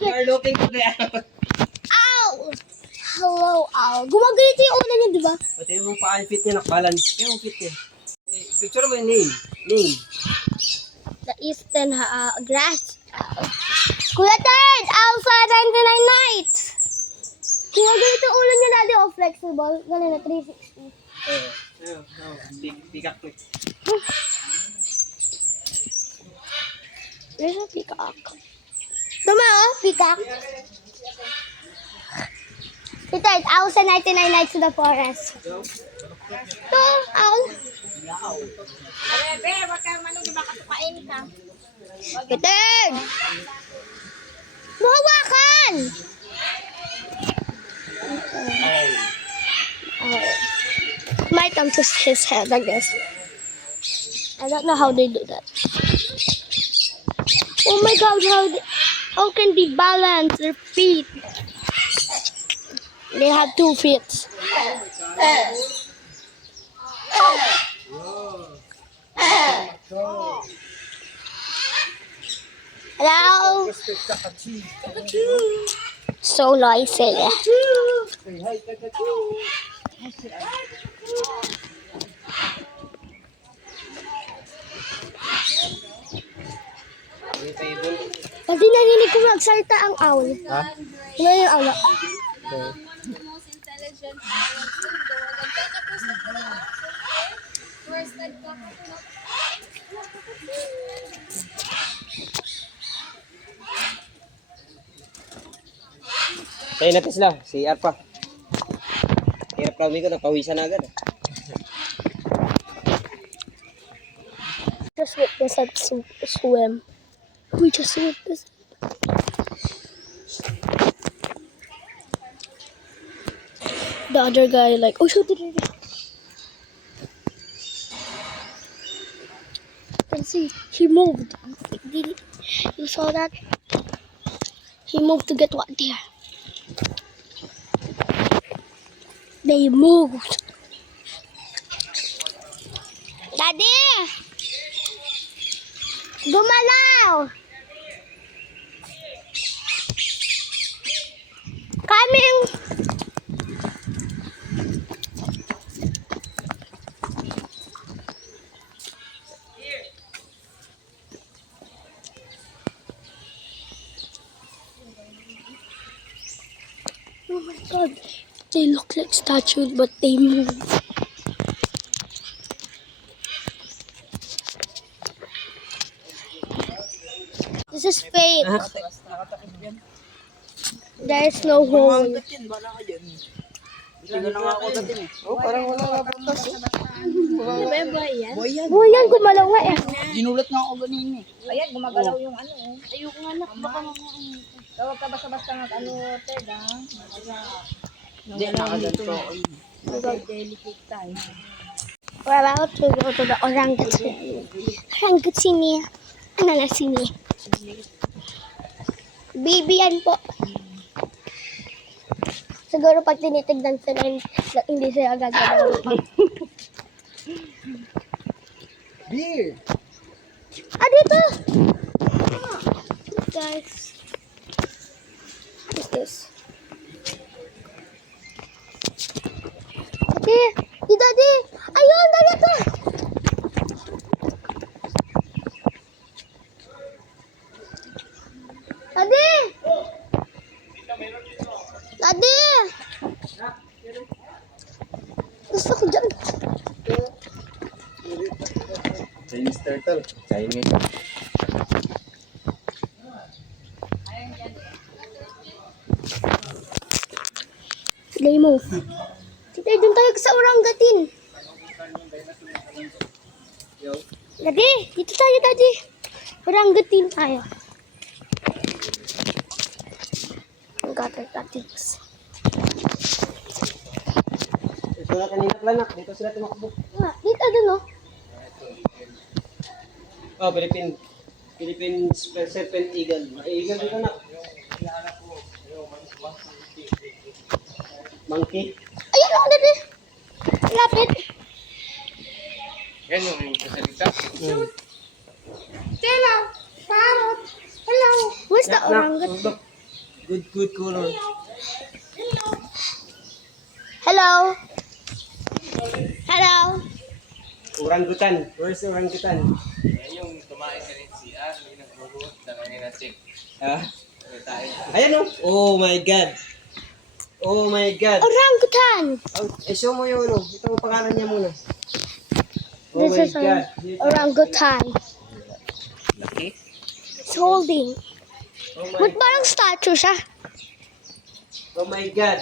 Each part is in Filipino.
You're looking to the... Ow! Hello, ow. Gumagalito yung ulo niya, di ba? Pati yung pa-fit niya, nakabalance. Kaya yung fit niya. Picture mo yung name. Name. The Eastern Grass. Kuya Ted! Alpha 99 Nights! Gumagalito yung ulo niya, daddy. Oh, flexible. Ganun na, 360. Peacock mo. There's a peacock. Tama, oh, peacock. Ito, I was 99 nights in the forest. Ito, owl. Bebe, wag ka manong di ba katukain ka? Ito! Mahawakan! Might twist his head, I guess. I don't know how they do that. Oh my god, how can they balance their feet? They have 2 feet. Hello? So noisy. Pati narinig ko magsalita ang owl. Ha? Ano yung owl? Most intelligent owls in the world. Where's that coconut? Tayo natin sila. Si Arpa. Hirap lang ko, napawisan na agad. Just witness us swim. We just witnessed. The other guy like, oh shoot, you can see he moved. You saw that? He moved to get what there. They moved. Daddy! Gumalaw! Coming! Oh my god, they look like statues but they move. This is fake. There is no hole. Oh, parang wala nga butas. Buyan, gumalaw nga eh. Ginulat nga ako ganun eh. Ayan, gumagalaw yung ano. Ayoko nga na. Baka Tawag ka basta-basta ng ano, Ted, ha? Hindi, nakaganto. Delicate tayo. we're about to go to the orangutan. Orangutan. Ano na sini? Baby yan po. Siguro pag tinitignan sila, hindi sila gagalaw. Beer! Ah, dito! Guys. What's this? Daddy! Daddy! Ayun! Daddy ito! Daddy! Daddy! Gusto ko dyan. Chinese turtle. Chinese. Play mo. Tita, doon tayo sa orangutan. Daddy, dito tayo, Daddy. Orangutan tayo. I got our tattoos. Ito na kanina planak. Dito sila tumakbo. Ah, dito doon, oh. Oh, Philippine Serpent Eagle. May eagle dito na. Monkey. Ayun, oh, Daddy. Lapit. Yan yung kasalita. Hello. Parrot. Hello. Where's the orangutan? Good color. Hello? Hello? Orangutan. Where's orangutan? Yung tumain ka rin si R, may nagbubuot na ngayon na check. Ah. Ayan oh. Oh my God. Oh my God. Orangutan! Oh, show mo yung ano. Ito ang pangalan niya muna. Oh This my is God. an orangutan. Laki? It's holding. Oh my, Ba't parang statue siya? oh my God.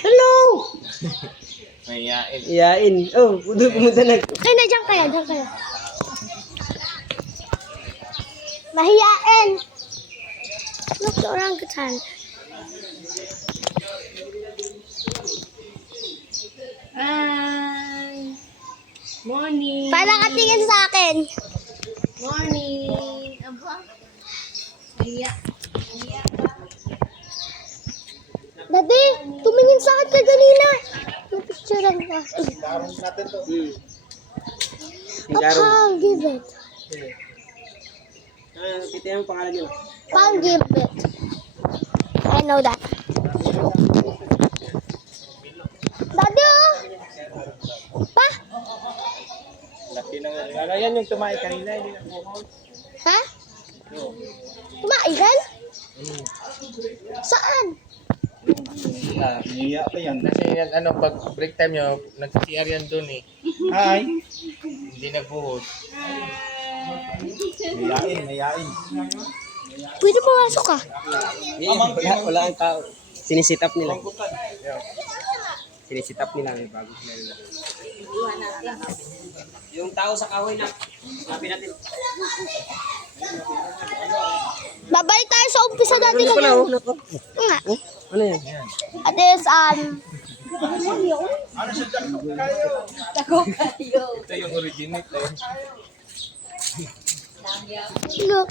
Hello! May yain. Iyain. Oh, pumunta na. Ay, na, dyan kaya, dyan kaya. Mahiyain! Look, the orangutan. Hi! Morning! Parang katingin sa akin. Morning! Aba? Iya. Iya ka. Daddy, tumingin sa akin ka kanina. Napicturean ka. Yung karong. Pang, give it. Ah, kita yung pangalan niya. Pang, give it. I know that. Daddy, oh! Pa? Laki na nga. Yan yung tumain kanina, hindi nagbubuot. Ha? Kumailan? Saan? Iya pa yan. Kasi yan, ano, pag break time nyo, nag-CR yan dun eh. Hi! Hindi nagbuhod. Mayain. Pwede pumasok ka. Wala ang tao. Sinisit up nila. Sinisit up nila. Bago sila. Yung tao sa kahoy na. Sabi natin. Babalik tayo sa umpisa dati Ano pala kanina. oh? Nako. Nga. Ano yan? At is, Ito yung originate eh. look.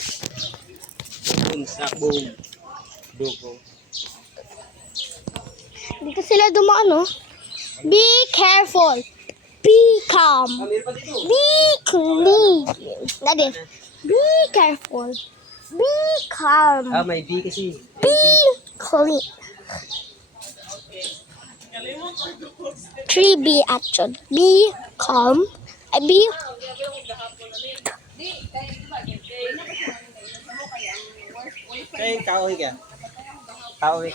Boom, sa boom. Dugo. Dito sila dumaan, no? Be careful. Be calm. Meron pa dito. Be clean. Daddy, be careful. Be calm. Ah, may B kasi. Be clean. 3B action. Be calm. Be Kaya kahoy ka. Kahoy.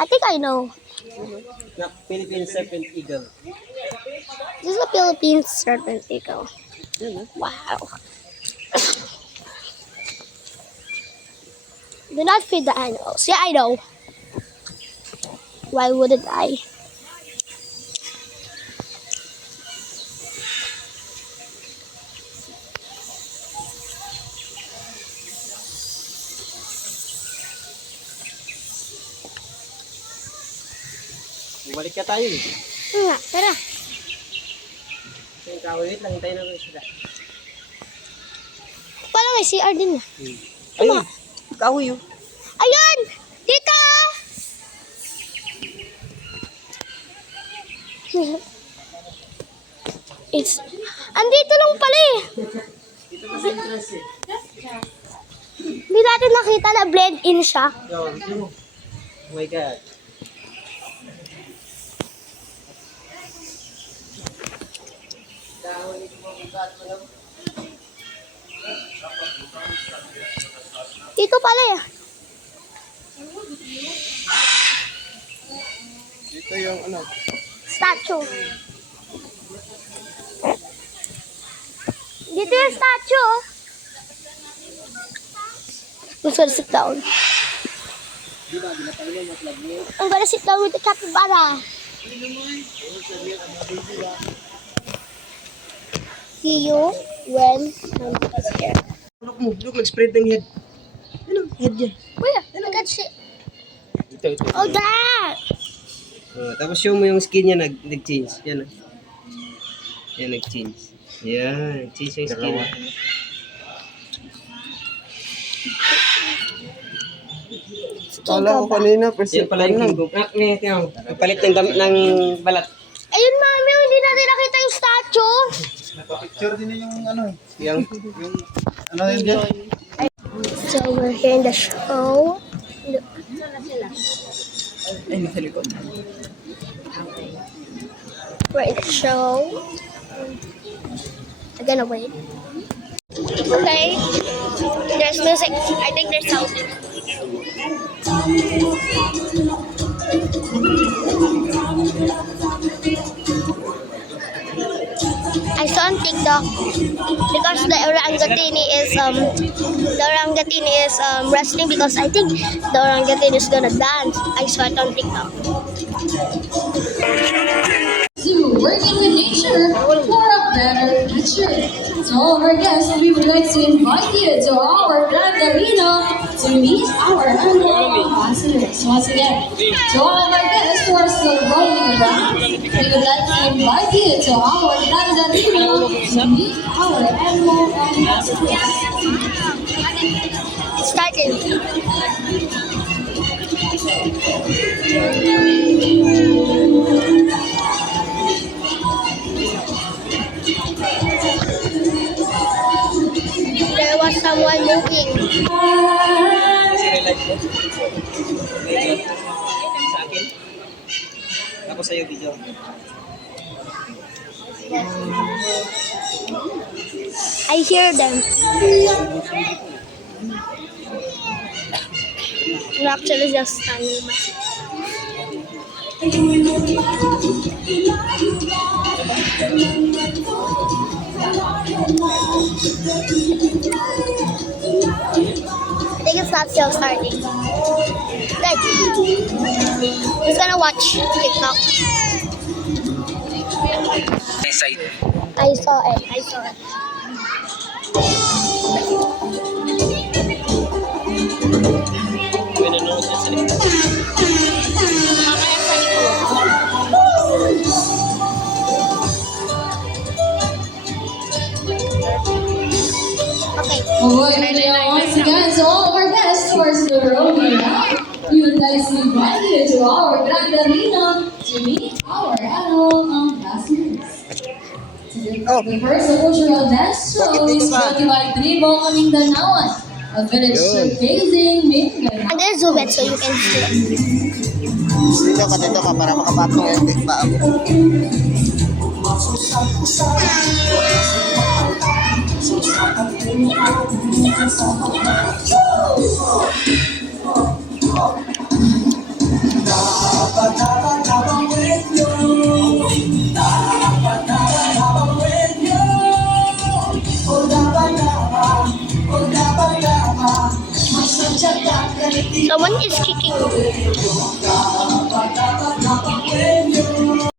I think I know. Na Philippine Serpent Eagle. This is a Philippine serpent eagle. Yan, Wow. Do not feed the animals. Yeah, I know. Why wouldn't I? Bumalik ka tayo eh. Nga, tara. Kaya kahoy, wait lang. Hintayin natin sila. Parang may CR din na. Ayun. Kahoy oh. Ayun! Dito! It's... Andito lang pala eh. Dito kasi entrance eh. Hindi natin nakita na blend in siya. Yo, oh my God. Dito pala eh. Dito yung ano. Statue. Dito yung statue. Oh. I'm gonna sit down. I'm gonna sit down with the capybara. See you when I'm here. Look mo. Look, nag-spread ng head. Ano? Head niya. Where? Look at shit. Ito. Oh, that! Tapos show mo yung skin niya nag-change. Yan. Yan, nag-change. Yan, nag-change yung skin. Kala ko kanina, yan pala yung king kong. Ah, ngayon, tingnan mo. Nagpalit ng balat. Ayun, mami, hindi natin nakita yung statue. Picture din yung ano eh. Yung Yung ano yun dyan? So we're here in the show. ay nasa likod. We're in the show. I'm gonna wait. Okay. There's music. I think there's sound. I saw on TikTok because the orangutan is wrestling because I think the orangutan is gonna dance. I saw it on TikTok. Zoo, working with nature for a better future. To all of our guests, we would like to invite you to our Grand Arena to meet our annual ambassadors. Once again, to all of our guests who are still roaming around, we would like to invite you to our Grand Arena to meet our annual ambassadors. Starting. There was someone moving. Sa akin. Ako sa'yo video. I hear them. I'm actually just standing by. I think it's not still starting. Good. Who's gonna watch TikTok? I saw it. I saw it. May nanonood na sa likod. Okay. Once again, to all of our guests who are still roaming around, we would like to invite you to our Grand Arena to meet our annual ambassadors. Rehearse a cultural dance show is brought to you by Tribo Kamingdanawan, a village showcasing Mindanao. I'm gonna zoom it so you can see. Dito ka para makapatong yung paa mo. Someone is kicking.